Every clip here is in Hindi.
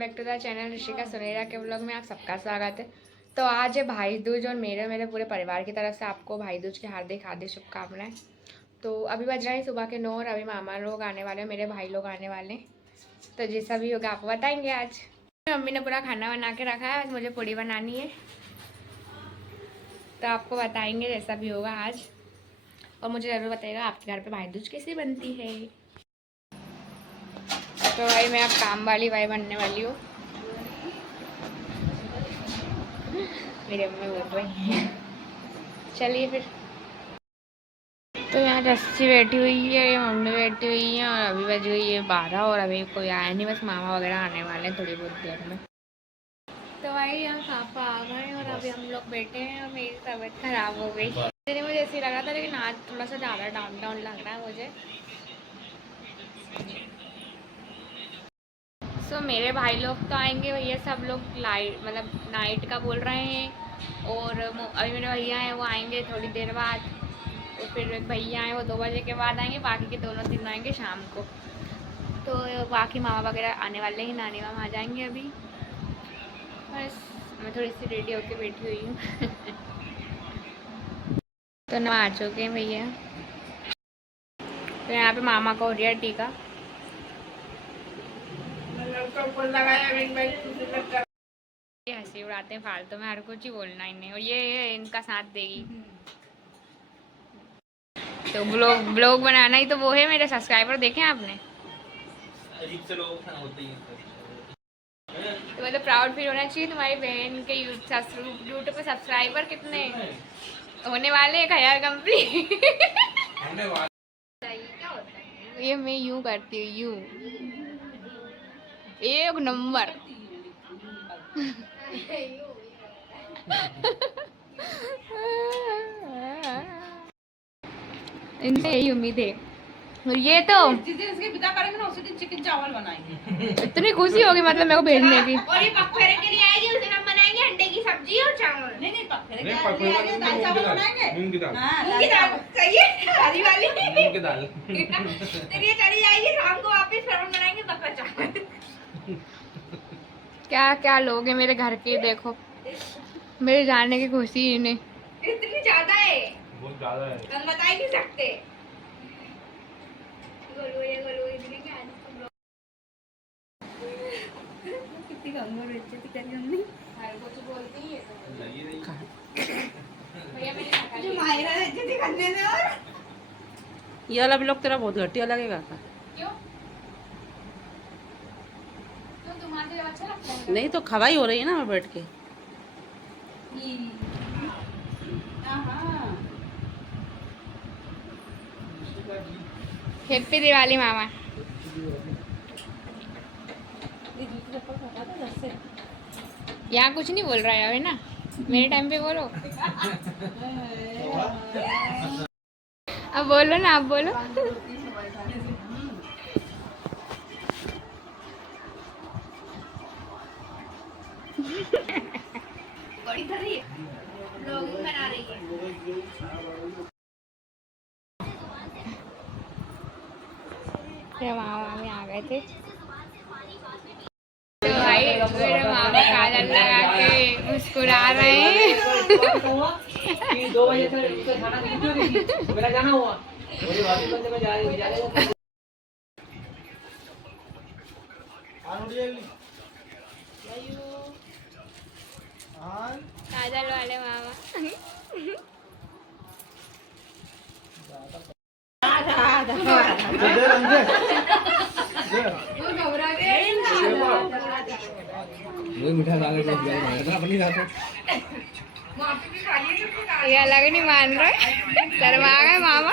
Back to the channel Rishika Sunera के व्लॉग में आप सबका स्वागत है। तो आज है भाई दूज और मेरे पूरे परिवार की तरफ से आपको भाई दूज की हार्दिक हार्दिक शुभकामनाएं। तो अभी बज रहे हैं सुबह के 9 और अभी मामा लोग आने वाले हैं, मेरे भाई लोग आने वाले हैं। तो जैसा भी होगा आपको बताएंगे। आज मम्मी ने पूरा खाना बना के रखा है, आज मुझे पूड़ी बनानी है तो आपको बताएंगे जैसा भी होगा आज। और मुझे ज़रूर बताइएगा आपके घर पे भाई दूज कैसी बनती है। तो भाई मैं अब काम वाली भाई बनने वाली हूँ। मेरी अम्मी बोल रही है चलिए फिर। तो यहाँ रस्सी बैठी हुई है, मम्मी बैठी हुई है और अभी बज गई है 12 और अभी कोई आया नहीं, बस मामा वगैरह आने वाले हैं थोड़ी बहुत देर में। तो भाई यहाँ पापा आ गए और अभी हम लोग बैठे हैं और मेरी तबीयत खराब हो गई। मुझे ऐसे ही लग रहा था लेकिन आज थोड़ा सा ज़्यादा डाउन डाउन लग रहा है मुझे। सो मेरे भाई लोग तो आएंगे, भैया सब लोग मतलब नाइट का बोल रहे हैं। और अभी मेरे भैया हैं वो आएंगे थोड़ी देर बाद। तो फिर एक भैया हैं वो 2 बजे के बाद आएंगे, बाकी के दोनों तीनों आएंगे शाम को। तो बाकी मामा वगैरह आने वाले हैं, नानी मामा आ जाएंगे अभी। बस मैं थोड़ी सी रेडी होके बैठी हुई हूँ। तो ना आ चुके हैं भैया। तो यहाँ पे मामा को हो रही है टीका। ये हंसी उड़ाते हैं फालतू में, हर कुछ ही बोलना इन्हें। और ये इनका साथ देगी। तो ब्लॉग बनाना ही तो वो है। मेरे सब्सक्राइबर देखे आपने? अजीब से लोग होते हैं। तो मतलब प्राउड फील होना चाहिए तुम्हारी बहन के यूट्यूब पे सब्सक्राइबर कितने होने वाले 1000 कंप्लीट। ये मैं यूं करती हूँ, यूं 1 नंबर। इनसे यही उम्मीद है। और ये तो जिस दिन इसके पिता करेंगे ना उसी दिन चिकन चावल बनाएंगे। इतनी खुशी होगी मतलब मेरे को भेजने की। और ये पकफेरे के लिए आएगी, उस दिन हम बनाएंगे अंडे की सब्जी और चावल। नहीं पकफेरे के लिए आएगी दाल चावल बनाएंगे। मूंग की दाल। हां मूंग की दाल सही है, हरी वाली मूंग की दाल। फिर ये चली जाएगी शाम को वापस, फिर हम बनाएंगे बकरा चावल। क्या क्या लोग हैं मेरे घर के, देखो मेरे जाने की खुशी इन्हें इतनी ज्यादा है, बहुत ज्यादा है, हम बता ही नहीं सकते। गोलू इतनी क्या है कितनी गंगोर बेइज्जती करी हमने। हर कुछ बोलती है भैया मैंने जो मायरा बेइज्जती करने में। और ये वाला ब्लॉग तेरा बहुत घटिया लगेगा। क्यों? तो तुम्हारे अच्छा लगता है? नहीं तो खवाई हो रही है ना बैठ के। हैप्पी दिवाली मामा। यहाँ कुछ नहीं बोल रहा है अभी ना, मेरे टाइम पे बोलो। अब बोलो ना, आप बोलो। बड़ी कर रही है, ब्लॉगिंग बना रही है। मामा में आ गए थे तो भाई मेरे मामा काजल लगा के मुस्कुरा रहे हैं। 2 बजे से खाना नहीं मेरा जाना हुआ मुझे वापस बंदे में जा रहे काजल वाले मामा। ये अलग नहीं मान रहे, शर्मा गए मामा।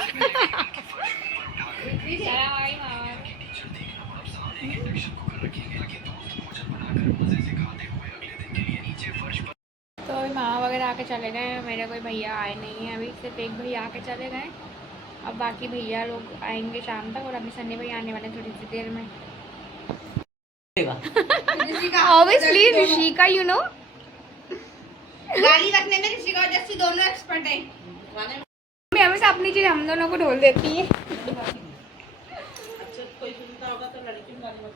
तो अभी मामा वगैरह आके चले गए, मेरे कोई भैया आए नहीं हैं अभी, सिर्फ एक भैया आके चले गए। अब बाकी भैया लोग आएंगे शाम तक और अभी सन्नी भैया आने वाले थोड़ी सी देर में। ऑब्वियसली ऋषिका यू नो गाली रखने में ऋषिका और जस्सी दोनों एक्सपर्ट हैं। मैं हमेशा अपनी चीज हम दोनों को ढोल देती है। अच्छा कोई सुनता होगा तो लड़की में गाली मत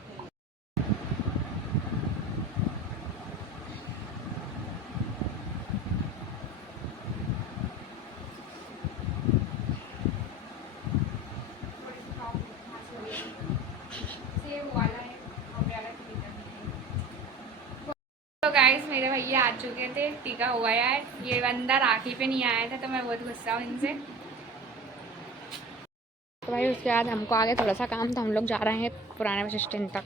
चुके थे, टीका हुआ है। ये बंदा राखी पे नहीं आया था तो मैं बहुत गुस्सा हूँ इनसे। तो भाई उसके बाद हमको आगे थोड़ा सा काम था, हम लोग जा रहे हैं पुराने बस स्टैंड तक।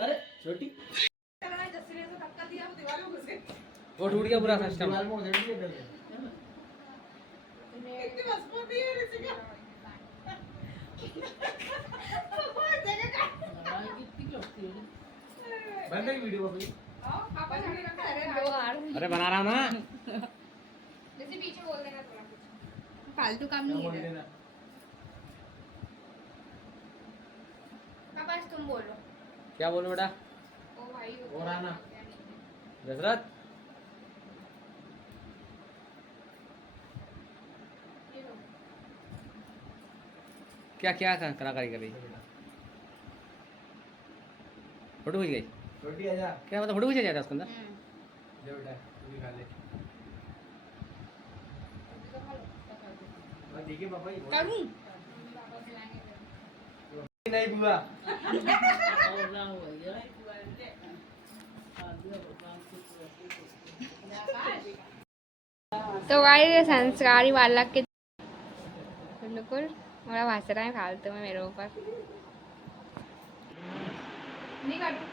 अरे छोटी वो टूट गया पूरा सिस्टम। बंद है वीडियो अभी। अरे बना रहा ना। जैसे पीछे बोल देना थोड़ा कुछ, फालतू काम नहीं है। पापा तुम बोलो। क्या बोलो बेटा? ओ भाई और आना दशरथ। क्या क्या कलाकारी कर रही है? फोटो खींच गई? छोटी आजा। क्या मतलब फोटो खींचा जाता है उसके अंदर? ले बेटा तू भी खा ले। ठीक है पापा करूं नहीं बुआ। तो गाइस संस्कारी बालक के बिल्कुल मेरा भाषा रहा है फालतू में मेरे ऊपर। नहीं काटू,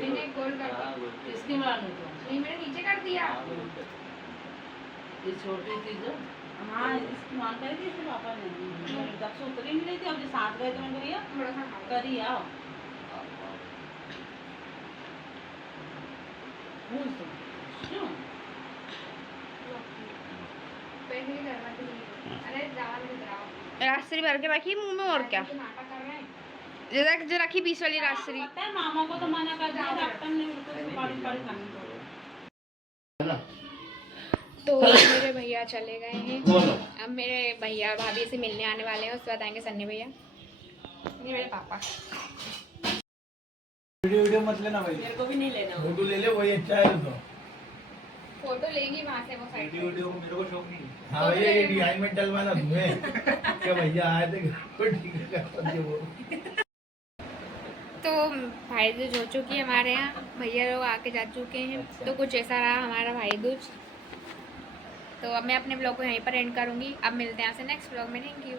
मैंने गोल कर दिया। इसकी मालूम तो नहीं मैंने नीचे कर दिया। ये छोटी थी जो, हाँ इसकी मान करी थी इसके पापा ने। जब से उतरी नहीं रही थी, अब जो साथ गए तो मैंने करिए थोड़ा सा खाओ। करी आओ भूल तुम क्यों पैसे की जरूरत नहीं है। अरे दाल में राजश्री भर के रखी मुंह में और क्या नाटक कर रहे हैं। जरा जो रखी 20 वाली राजश्री। पता है मामा को तो मना कर दिया डॉक्टर ने, बिल्कुल सुपारी पारी खाने को। तो मेरे भैया चले गए हैं। अब मेरे भैया भाभी से मिलने आने वाले हैं, उसके बाद आएंगे सन्नी भैया। ये मेरे पापा। वीडियो मत लेना भाई। मेरे को भी नहीं लेना। फोटो ले ले वही अच्छा है तो। फोटो लेंगी वहाँ से वो साइड। वीडियो को मेरे को शौक नहीं। हाँ भैया ये डिजाइन में डलवाना तुम्हें। क्या भैया आए थे घर ठीक है वो। तो भाई दूज हो चुकी है हमारे यहाँ, भैया लोग आके जा चुके हैं। तो कुछ ऐसा रहा हमारा भाई दूज। तो अब मैं अपने ब्लॉग को यहीं पर एंड करूँगी। अब मिलते हैं आपसे नेक्स्ट ब्लॉग में। Thank you.